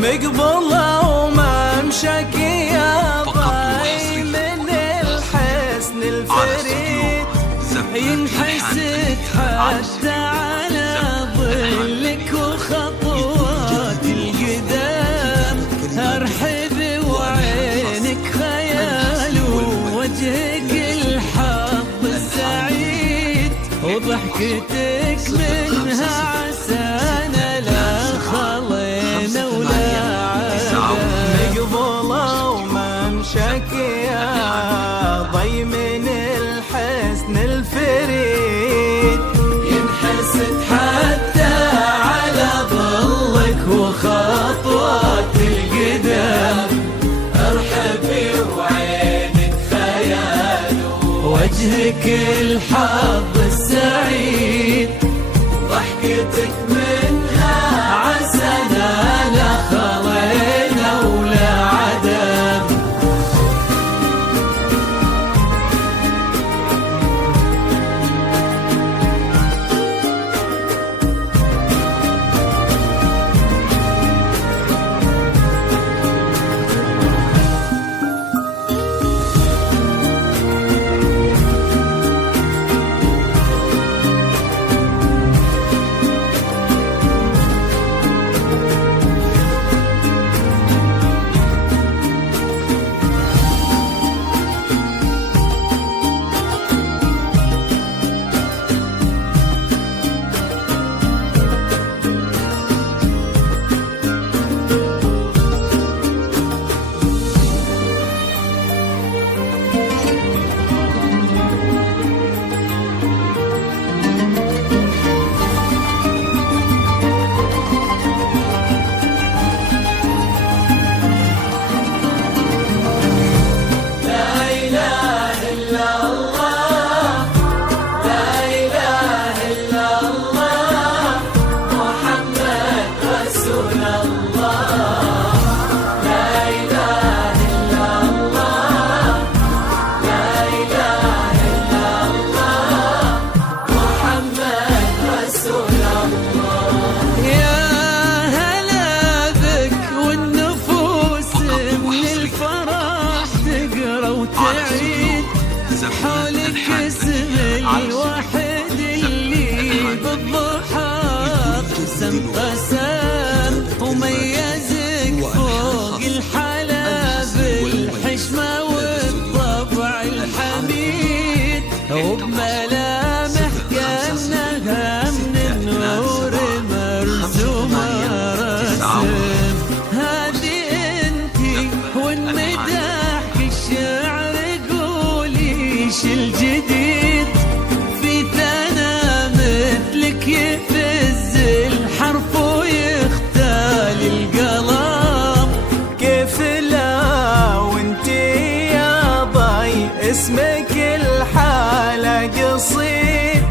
مقبلة وممشك يا ضاي من الحسن الفريد، ينحسد حتى على ظلك وخطوات القدام. أرحب وعينك خيال ووجهك الحظ السعيد، وضحكتك منها عسانا لا خلينا ولا عدم. مقبولة وممشك يا ضي من الحسن الفريد، ينحسد حتى على ظلك وخطوات القدام. ارحبي وعينك خيال ووجهك الحظ السعيد، ضحكتك منها عسانا لا خلينا ولا عدم. حولك اسم الواحد اللي بالضحى قسم وميزك فوق الحلا بالحشمة والطبع الحميد، وبملامح كأنها من النور مرسومة رسم. هذه انتي والمداح الشعر قوليش الجديد، في ثنا مثلك يفز الحرف ويختال القلم. كيف لا وانتي يا ضي اسمك الحالة قصيد،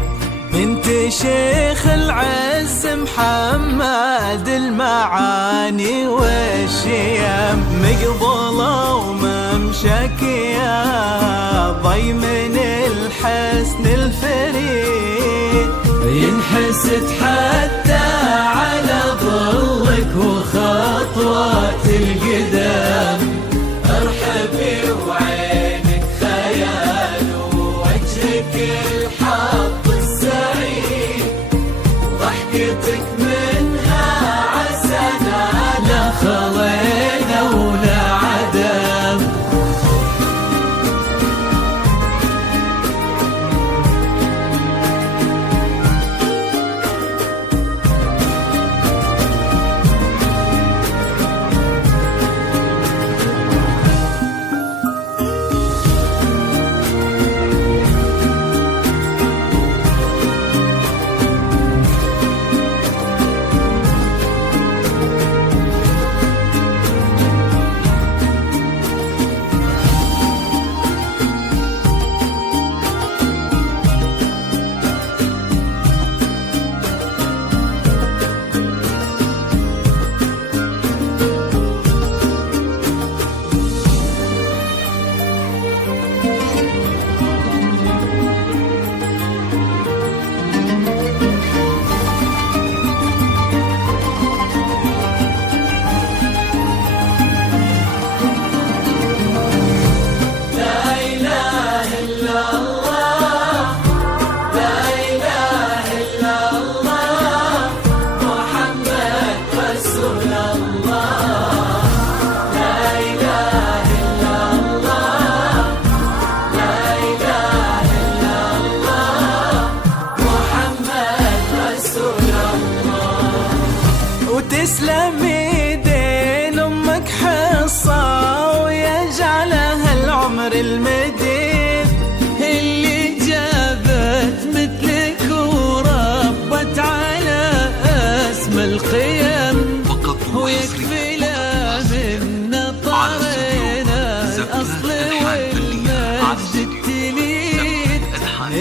بنت شيخ العز محمد المعاني والشيم. مقبولة وممشك يا ضي من الحسن الفريد، ينحسد حتى على ظلك وخطوات القدام. ارحبي وعينك خيال ووجهك الحظ السعيد، ضحكتك منها عسانا لا خلينا ولا عدم.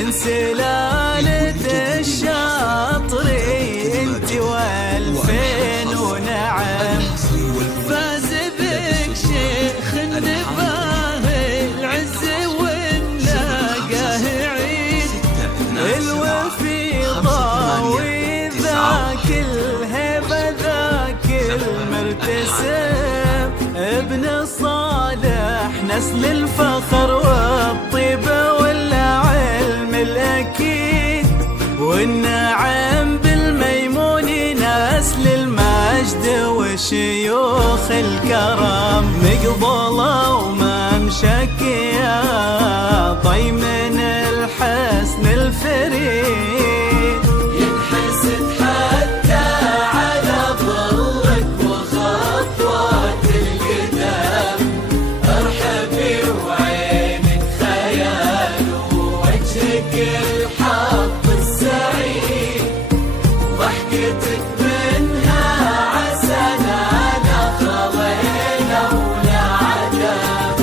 من سلالة الشاطري انت والفين ونعم. فاز بك شيخ النباه العز والناقه عيد، الوفي ضاوي ذاك الهبه ذاك المرتسم، ابن صالح نسل الفخر والطيبه والعلم الاكيد، والنعم بالميمون نسل المجد وشيوخ الكرم، مقبوله وممشك يا طي من الحسن الفريد، ينحسد حتى على ظلك وخطوات القدام، ارحبي وعينك خيال ووجهك الحظ السعيد، ضحكتك منها عسانا خلينا ولا عذاب.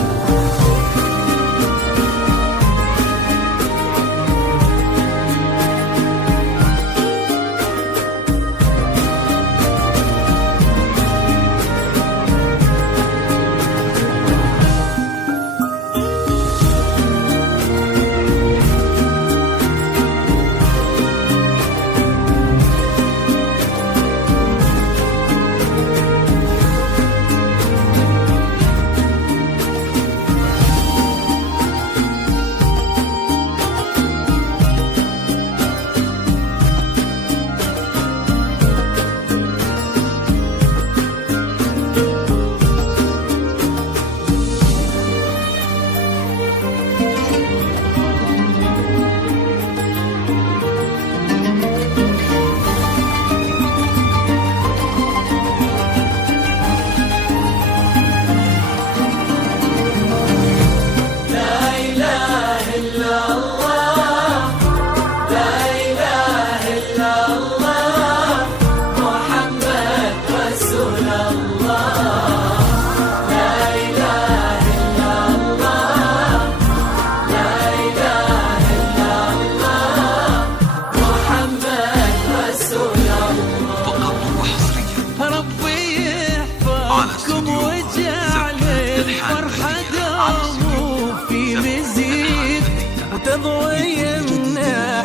تضوي من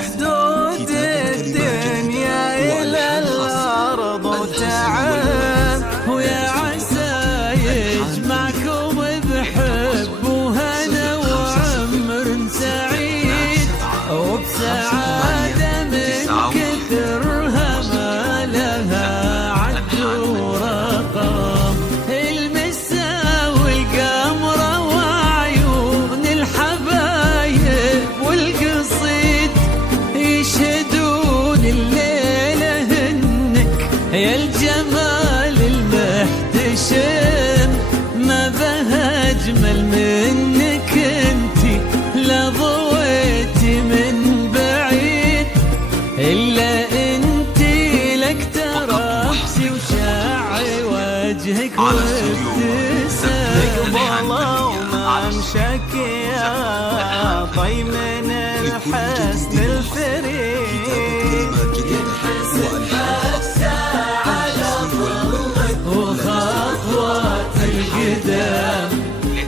حدود الدنيا إلى الأرض وتعب، ويا عسى يجمعكم بحب وهنا وعمر سعيد، وبسعادة من كثرها ما لها عد ورقم، المسا والقمرة وعيون الحبايب والقصيد، يشهدون الليلة هنك يا الجمال المحتشم، ما بها أجمل منك انتي لا ضويتي من بعيد، إلا انتي لك ترابسي وشاعي وجهك وابتسام، مقبوله وممشك يا طي من الحسن الفريد، ينحسد حتى على ظلك وخطوات القدام،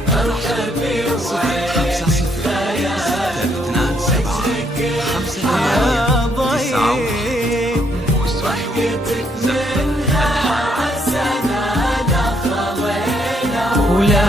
ارحبي وعينك خيال ووجهك يا ضيف، ضحكتك منها عسانا خلينا ولا